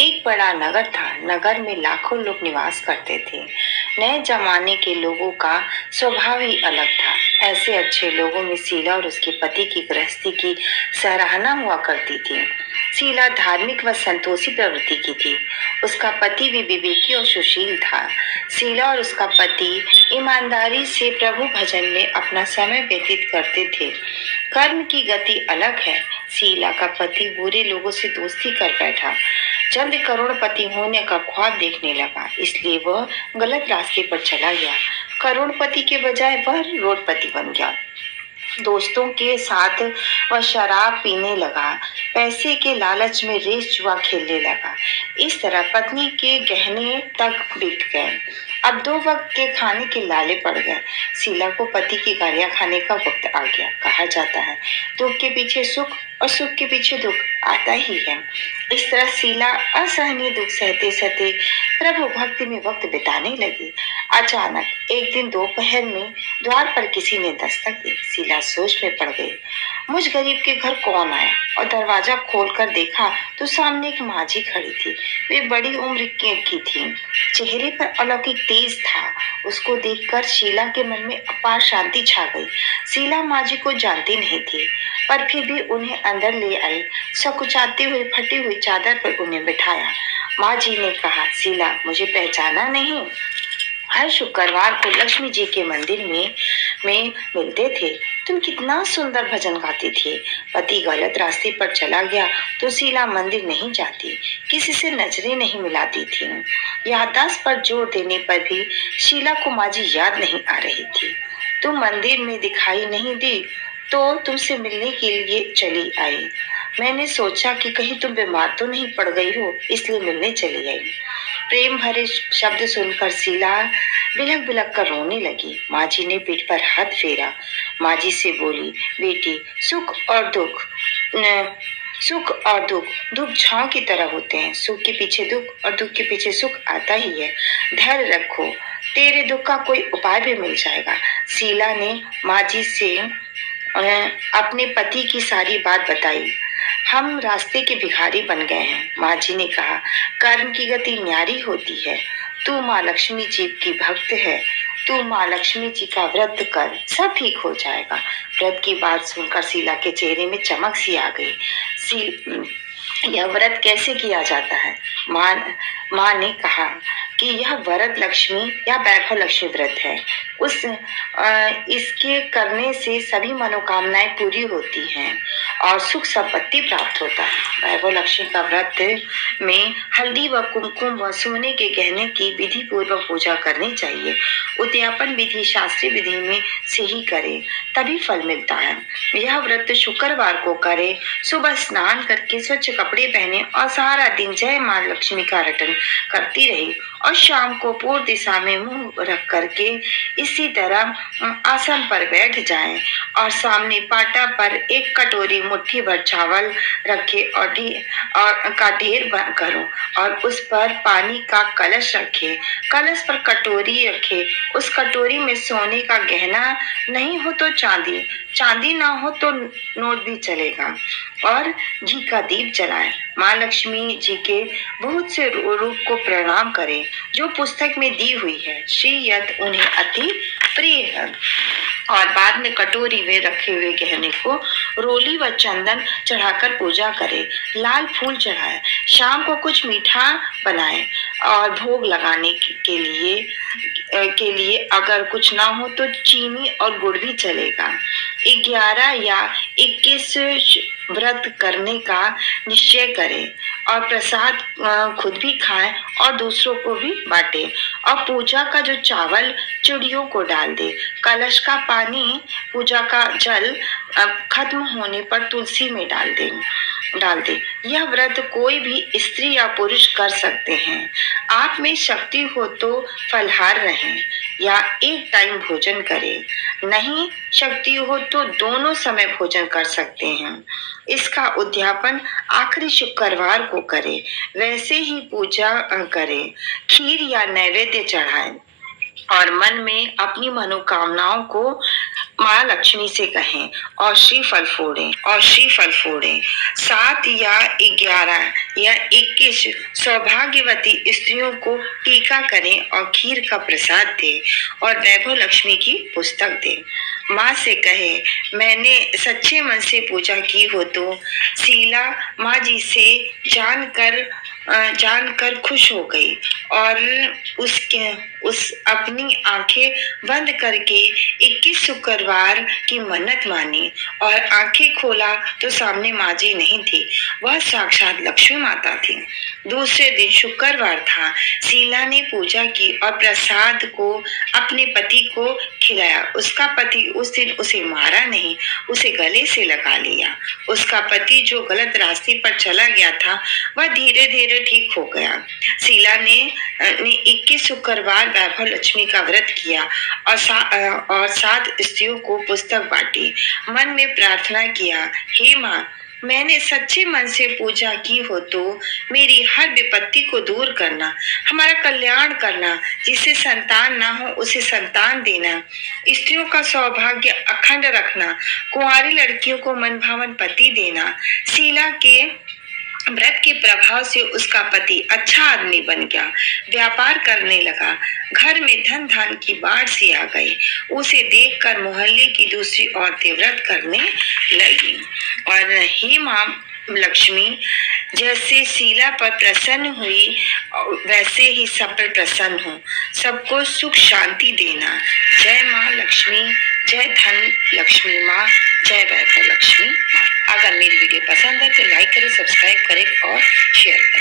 एक बड़ा नगर था। नगर में लाखों लोग निवास करते थे। नए जमाने के लोगों का स्वभाव ही अलग था। ऐसे अच्छे लोगों में शीला और उसके पति की गृहस्थी की सराहना हुआ करती थी। शीला धार्मिक व संतोषी प्रवृत्ति की थी। उसका पति भी विवेकी और सुशील था। शीला और उसका पति ईमानदारी से प्रभु भजन में अपना समय व्यतीत करते थे। कर्म की गति अलग है। शीला का पति बुरे लोगों से दोस्ती कर बैठा। जल्द करोड़पति होने का ख्वाब देखने लगा, इसलिए वह गलत रास्ते पर चला गया। करोड़पति के बजाय वह रोडपति बन गया। दोस्तों के साथ वह शराब पीने लगा। पैसे के लालच में रेस जुआ खेलने लगा। इस तरह पत्नी के गहने तक बिक गए। अब 2 वक्त के खाने के लाले पड़ गए। शीला को पति की गालियां खाने का वक्त आ गया। कहा जाता है, दुख के पीछे सुख और सुख के पीछे दुख आता ही है। इस तरह शीला असहनीय दुख सहते सहते प्रभु भक्ति में वक्त बिताने लगी। अचानक एक दिन दोपहर में द्वार पर किसी ने दस्तक दी। शीला सोच में पड़ गई, मुझ गरीब के घर कौन आया? और दरवाजा खोलकर देखा तो सामने एक माझी खड़ी थी। वे बड़ी उम्र की थी। चेहरे पर अलौकिक तेज था। उसको देखकर शीला के मन में अपार शांति छा गई। शीला माझी को जानती नहीं थी, पर फिर भी उन्हें अंदर ले आई। सकुचाते हुए फटी हुई चादर पर उन्हें बिठाया। माँ जी ने कहा, शीला, मुझे पहचाना नहीं? हर शुक्रवार को लक्ष्मी जी के मंदिर में मिलते थे। तुम कितना सुंदर भजन गाती थी। पति गलत रास्ते पर चला गया तो शीला मंदिर नहीं जाती, किसी से नजरें नहीं मिलाती थी। याददाश्त पर जोर देने पर भी शीला को माँ जी याद नहीं आ रही थी। तुम मंदिर में दिखाई नहीं दी तो तुमसे मिलने के लिए चली आई। मैंने सोचा कि कहीं तुम बीमार तो नहीं पड़ गई हो, इसलिए मिलने चली आई। प्रेम भरे शब्द सुनकर शीला बिलख बिलख कर रोने लगी। माँ जी ने पीठ पर हाथ फेरा। माँ जी से बोली, बेटी, सुख और दुख धूप छांव की तरह होते हैं। सुख के पीछे दुख और दुख के पीछे सुख आता ही है। धैर्य रखो, तेरे दुख का कोई उपाय भी मिल जाएगा। शीला ने माँ जी से अपने पति की सारी बात बताई। हम रास्ते के भिखारी बन गए हैं। माँ जी ने कहा, कर्म की गति न्यारी होती है। तू माँ लक्ष्मी जी की भक्त है। तू माँ लक्ष्मी जी का व्रत कर, सब ठीक हो जाएगा। व्रत की बात सुनकर शीला के चेहरे में चमक सी आ गई। यह व्रत कैसे किया जाता है? माँ ने कहा कि यह वरद लक्ष्मी या वैभव लक्ष्मी व्रत है। इसके करने से सभी मनोकामनाएं पूरी होती हैं और सुख संपत्ति प्राप्त होता है। वैभव लक्ष्मी का व्रत में हल्दी व कुमकुम व सोने के गहने की विधि पूर्वक पूजा करनी चाहिए। उद्यापन विधि शास्त्रीय विधि में से ही करे, तभी फल मिलता है। यह व्रत शुक्रवार को करे। सुबह स्नान करके स्वच्छ कपड़े पहने और सारा दिन जय मां लक्ष्मी का रटन करती रही और शाम को पूर्व दिशा में मुंह रख करके इसी तरह आसन पर बैठ जाएं और सामने पाटा पर एक कटोरी मुट्ठी भर चावल रखे और ढेर करो और उस पर पानी का कलश रखे। कलश पर कटोरी रखे। उस कटोरी में सोने का गहना नहीं हो तो चांदी, चांदी ना हो तो नोट भी चलेगा और घी का दीप जलाएं। माँ लक्ष्मी जी के बहुत से रूप को प्रणाम करें जो पुस्तक में दी हुई है। श्री यद उन्हें अति प्रिय है। और बाद में कटोरी में रखे हुए गहने को रोली व चंदन चढ़ाकर पूजा करें। लाल फूल चढ़ाए। शाम को कुछ मीठा बनाए और भोग लगाने के लिए अगर कुछ ना हो तो चीनी और गुड़ भी चलेगा। 11 या 21 व्रत करने का निश्चय करें और प्रसाद खुद भी खाएं और दूसरों को भी बांटे और पूजा का जो चावल चिड़ियों को डाल दे। कलश का पानी, पूजा का जल खत्म होने पर तुलसी में डाल दे। यह व्रत कोई भी स्त्री या पुरुष कर सकते हैं। आप में शक्ति हो तो फलहार रहें या एक टाइम भोजन करें। नहीं शक्ति हो तो दोनों समय भोजन कर सकते हैं। इसका उद्यापन आखिरी शुक्रवार को करें। वैसे ही पूजा करें। खीर या नैवेद्य चढ़ाएं और मन में अपनी माँ लक्ष्मी से कहें और श्रीफल फोड़ें 7 या 11 या 21 सौभाग्यवती स्त्रियों को टीका करें और खीर का प्रसाद दे और वैभव लक्ष्मी की पुस्तक दे। माँ से कहे मैंने सच्चे मन से पूजा की हो तो शीला माँ जी से जानकर खुश हो गई और उस अपनी आंखें बंद करके 21 शुक्रवार की मन्नत मानी और आंखें खोला तो सामने माँ जी नहीं थी, वह साक्षात लक्ष्मी माता थी। दूसरे दिन शुक्रवार था। शीला ने पूजा की और प्रसाद को अपने पति को खिलाया। उसका पति उस दिन उसे मारा नहीं, उसे गले से लगा लिया। उसका पति जो गलत रास्ते पर चला गया था वह धीरे धीरे ठीक हो गया। शीला ने 21 शुक्रवार वैभव लक्ष्मी का व्रत किया और 7 स्त्रियों को पुस्तक बांटी। मन में प्रार्थना किया, हे माँ, मैंने सच्चे मन से पूजा की हो तो मेरी हर विपत्ति को दूर करना, हमारा कल्याण करना, जिसे संतान ना हो उसे संतान देना, स्त्रियों का सौभाग्य अखंड रखना, कुंवारी लड़कियों को मनभावन पति देना। शीला के व्रत के प्रभाव से उसका पति अच्छा आदमी बन गया, व्यापार करने लगा, घर में धन धान की बाढ़ सी आ गई। उसे देखकर मोहल्ले की दूसरी औरतें व्रत करने लगी और हे माँ लक्ष्मी, जैसे शीला पर प्रसन्न हुई वैसे ही सब पर प्रसन्न हो, सबको सुख शांति देना। जय माँ लक्ष्मी, जय धन लक्ष्मी माँ, जय वैभव लक्ष्मी माँ। अगर मेरी वीडियो पसंद है तो लाइक करें, सब्सक्राइब करें और शेयर करें।